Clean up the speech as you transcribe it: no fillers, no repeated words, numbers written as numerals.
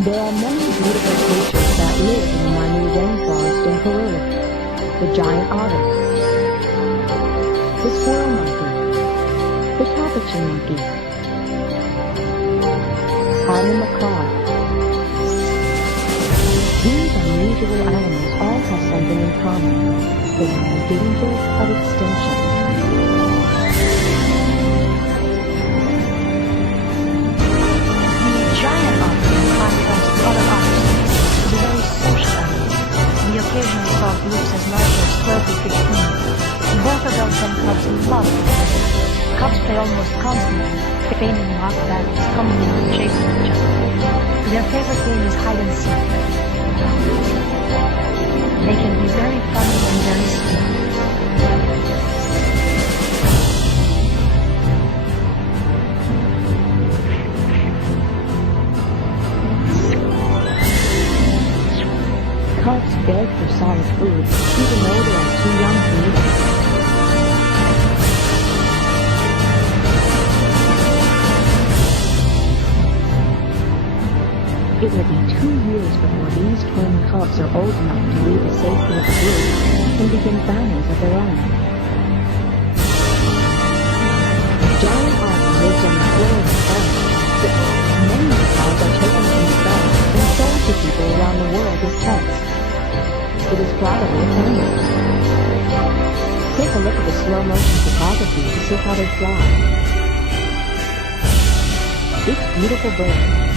There are many beautiful creatures that live in the minute rainforest in Peru. The giant otter, the squirrel monkey, the capuchin monkey, and the macaw. These unusual animals all have something in common. They are in danger of extinction. The giant otter, in contrast to other otters, is a very social animal. We occasionally saw groups as large as 12 to 15. Both adults and cubs love it. Cubs play almost constantly, feigning mock battles, commonly and chasing each other. Their favorite game is hide and seek. They can be very funny and very sweet. Cubs beg for solid food, even though they are too young to eat it. It will be 2 years before these twin cubs are old enough to leave the safety of the group and begin families of their own. The giant otter lives on the floor of the forest, but many macaws are taken from the forest and sold to people around the world as pets. It is probably a family. Take a look at the slow-motion photography to see how they fly. This beautiful bird